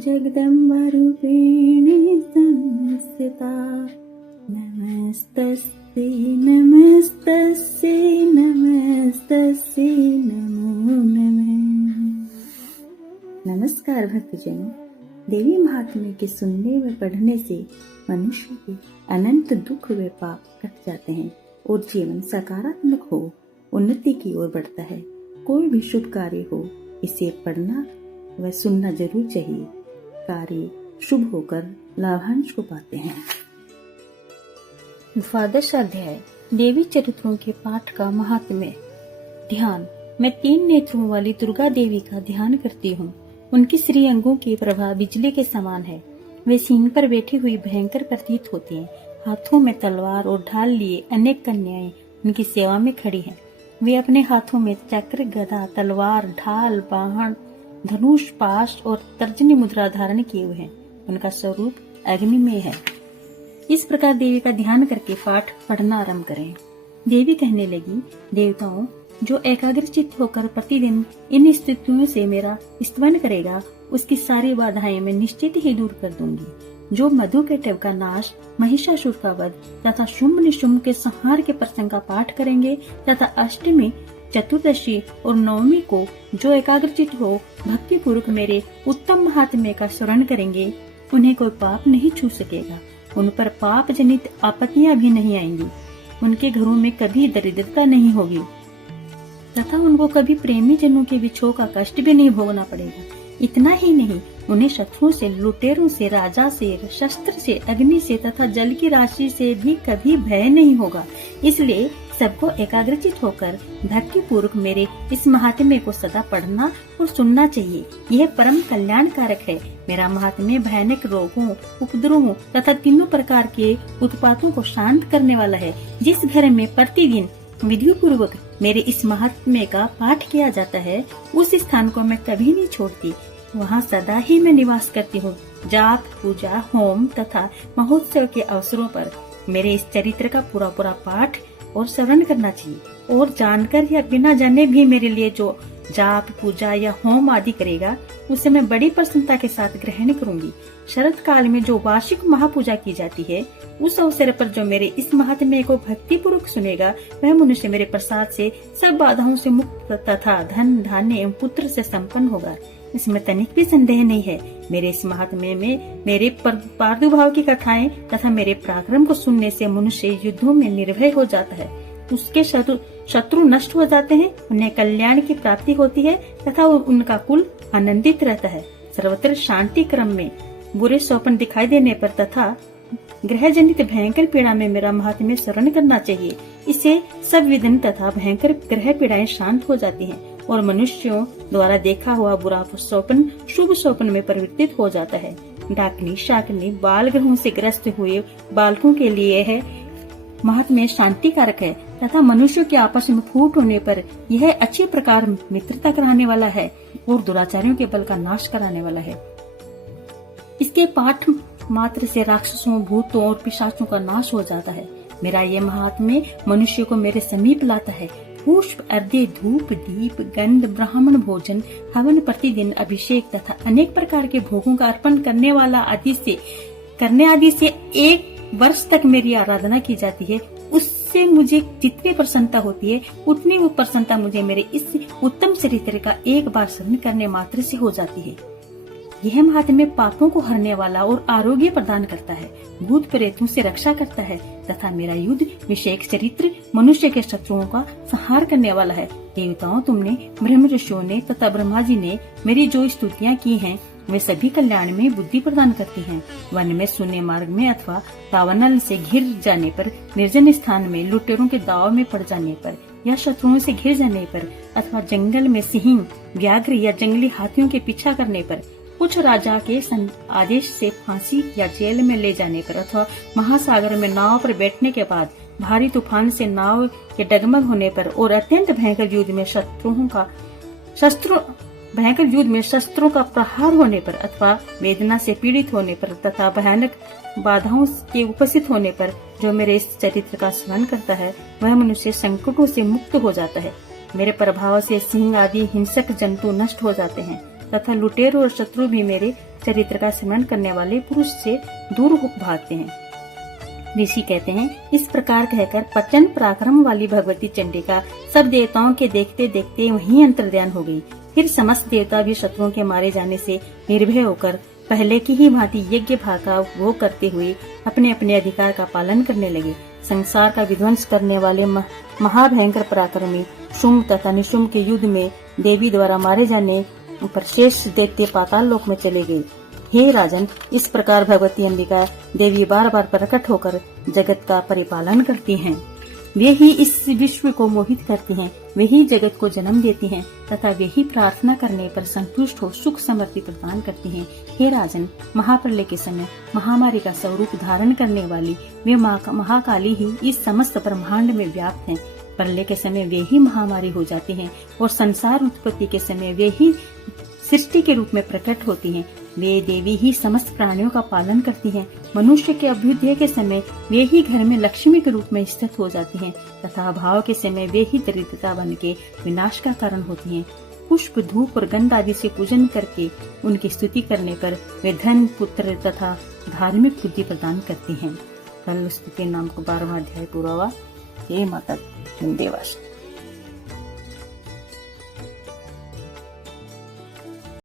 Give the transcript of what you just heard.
जगदम्बारूपिणी संस्थिता नमस्तस्यै नमस्तस्यै नमस्तस्यै नमो नमः। नमस्कार भक्तजनों, देवी महात्म्य के सुनने व पढ़ने से मनुष्य के अनंत दुख व पाप कट जाते हैं और जीवन सकारात्मक हो उन्नति की ओर बढ़ता है। कोई भी शुभ कार्य हो, इसे पढ़ना व सुनना जरूर चाहिए। कार्य शुभ होकर लाभांश को पाते हैं। द्वादश अध्याय देवी चरित्रों के पाठ का महात्म्य। ध्यान। मैं 3 नेत्रों वाली दुर्गा देवी का ध्यान करती हूँ। उनकी श्री अंगों की प्रभा बिजली के समान है। वे सिंह पर बैठी हुई भयंकर प्रतीत होती हैं। हाथों में तलवार और ढाल लिए अनेक कन्याएं उनकी सेवा में खड़ी हैं। वे अपने हाथों में चक्र, गदा, तलवार, ढाल, बाण, धनुष, पाश और तर्जनी मुद्रा धारण किए हुए हैं। उनका स्वरूप अग्निमय है। इस प्रकार देवी का ध्यान करके पाठ पढ़ना आरंभ करें। देवी कहने लगी, देवताओं, जो एकाग्रचित्त होकर प्रतिदिन इन स्थितियों से मेरा स्तवन करेगा, उसकी सारी बाधाएं मैं निश्चित ही दूर कर दूंगी। जो मधु के टव का नाश, महिषासुर का वध तथा शुंभ निशुंभ के संहार के प्रसंग का पाठ करेंगे तथा अष्टमी, चतुर्दशी और नवमी को जो एकाग्रचित्त हो भक्ति पूर्वक मेरे उत्तम महात्म्य का स्मरण करेंगे, उन्हें कोई पाप नहीं छू सकेगा। उन पर पाप जनित आपत्तियां भी नहीं आएंगी। उनके घरों में कभी दरिद्रता नहीं होगी तथा उनको कभी प्रेमी जनों के विछोह का कष्ट भी नहीं भोगना पड़ेगा। इतना ही नहीं, उन्हें शत्रुओं से, लुटेरों से, राजा से, शस्त्र से, अग्नि से तथा जल की राशि से भी कभी भय नहीं होगा। इसलिए सबको एकाग्रचित होकर भक्ति पूर्वक मेरे इस महात्म्य को सदा पढ़ना और सुनना चाहिए। यह परम कल्याणकारक है। मेरा महात्म्य भयानक रोगों, उपद्रवों तथा तीनों प्रकार के उत्पातों को शांत करने वाला है। जिस घर में प्रतिदिन विधि पूर्वक मेरे इस महात्म्य का पाठ किया जाता है, उस स्थान को मैं कभी नहीं छोड़ती। वहाँ सदा ही मैं निवास करती हूँ। जाप, पूजा, होम तथा महोत्सव के अवसरों पर मेरे इस चरित्र का पूरा पाठ और श्रवण करना चाहिए। और जानकर या बिना जाने भी मेरे लिए जो जाप, पूजा या होम आदि करेगा, उसे मैं बड़ी प्रसन्नता के साथ ग्रहण करूंगी। शरद काल में जो वार्षिक महापूजा की जाती है, उस अवसर पर जो मेरे इस महात्म्य को भक्ति पूर्वक सुनेगा, वह मनुष्य मेरे प्रसाद से सब बाधाओं से मुक्त तथा धन, धान्य एवं पुत्र से संपन्न होगा। इसमें तनिक भी संदेह नहीं है। मेरे इस महात्म्य में मेरे प्रादुर्भाव की कथाएं तथा मेरे पराक्रम को सुनने से मनुष्य युद्धों में निर्भय हो जाता है। उसके शत्रु नष्ट हो जाते हैं, उन्हें कल्याण की प्राप्ति होती है तथा उनका कुल आनंदित रहता है। सर्वत्र शांति क्रम में बुरे स्वप्न दिखाई देने पर तथा ग्रह जनित भयंकर पीड़ा में मेरा महात्म्य स्मरण करना चाहिए। इससे सब विघ्न तथा भयंकर ग्रह पीड़ाएं शांत हो जाती हैं और मनुष्यों द्वारा देखा हुआ बुरा स्वप्न शुभ स्वप्न में परिवर्तित हो जाता है। डाकनी, शाकनी, बाल ग्रहों से ग्रस्त हुए बालकों के लिए यह महात्म्य शांति कारक है तथा मनुष्यों के आपस में फूट होने पर यह अच्छी प्रकार मित्रता कराने वाला है और दुराचारियों के बल का नाश कराने वाला है। इसके पाठ मात्र से राक्षसों, भूतों और पिशाचों का नाश हो जाता है। मेरा ये महात्म्य मनुष्य को मेरे समीप लाता है। पुष्प, अर्घ्य, धूप, दीप, गंध, ब्राह्मण भोजन, हवन, प्रतिदिन अभिषेक तथा अनेक प्रकार के भोगों का अर्पण करने आदि से 1 वर्ष तक मेरी आराधना की जाती है। उससे मुझे जितनी प्रसन्नता होती है, उतनी प्रसन्नता मुझे मेरे इस उत्तम चरित्र का एक बार स्मरण करने मात्र से हो जाती है। यह महात्म्य पापों को हरने वाला और आरोग्य प्रदान करता है, भूत प्रेतों से रक्षा करता है तथा मेरा युद्ध विषयक चरित्र मनुष्य के शत्रुओं का संहार करने वाला है। देवताओं, तुमने, ब्रह्म ऋषियों ने तथा ब्रह्मा जी ने मेरी जो स्तुतियाँ की हैं, वे सभी कल्याण में बुद्धि प्रदान करती हैं। वन में, शून्य मार्ग में अथवा दावानल से घिर जाने पर, निर्जन स्थान में लुटेरों के दाव में पड़ जाने पर या शत्रुओं से घिर जाने पर अथवा जंगल में सिंह, व्याघ्र या जंगली हाथियों के पीछा करने पर, कुछ राजा के आदेश से फांसी या जेल में ले जाने पर अथवा महासागर में नाव पर बैठने के बाद भारी तूफान से नाव के डगमग होने पर और अत्यंत भयंकर युद्ध में शस्त्रों का प्रहार होने पर अथवा वेदना से पीड़ित होने पर तथा भयानक बाधाओं के उपस्थित होने पर जो मेरे इस चरित्र का स्मरण करता है, वह मनुष्य संकटों से मुक्त हो जाता है। मेरे प्रभाव से सिंह आदि हिंसक जंतु नष्ट हो जाते हैं तथा लुटेरों और शत्रु भी मेरे चरित्र का स्मरण करने वाले पुरुष से दूर हो भागते हैं। ऋषि कहते हैं, इस प्रकार कहकर प्रचंड पराक्रम वाली भगवती चंडिका सब देवताओं के देखते देखते वहीं अंतर्ध्यान हो गई। फिर समस्त देवता भी शत्रुओं के मारे जाने से निर्भय होकर पहले की ही भांति यज्ञ भाग का उपभोग करते हुए अपने अपने अधिकार का पालन करने लगे। संसार का विध्वंस करने वाले महाभयंकर पराक्रमी शुंभ तथा निशुंभ के युद्ध में देवी द्वारा मारे जाने पर शेष दैत्य पाताल लोक में चले गए। हे राजन, इस प्रकार भगवती अंबिका देवी बार बार प्रकट होकर जगत का परिपालन करती हैं। वे ही इस विश्व को मोहित करती हैं, वे ही जगत को जन्म देती हैं तथा वे ही प्रार्थना करने पर संतुष्ट हो सुख समृद्धि प्रदान करती हैं। हे राजन, महाप्रलय के समय महामारी का स्वरूप धारण करने वाली वे महाकाली ही इस समस्त ब्रह्मांड में व्याप्त हैं। प्रलय के समय वे ही महामारी हो जाती हैं और संसार उत्पत्ति के समय वे ही सृष्टि के रूप में प्रकट होती हैं। वे देवी ही समस्त प्राणियों का पालन करती हैं। मनुष्य के अभ्युदय के समय वे ही घर में लक्ष्मी के रूप में स्थित हो जाती हैं तथा अभाव के समय वे ही दरिद्रता बन के विनाश का कारण होती हैं। पुष्प, धूप और गंध आदि से पूजन करके उनकी स्तुति करने पर वे धन, पुत्र तथा धार्मिक बुद्धि प्रदान करती हैं। कल स्तुति नाम को 12वां अध्याय पूरा हुआ। हे माता वंदे वासुदेव।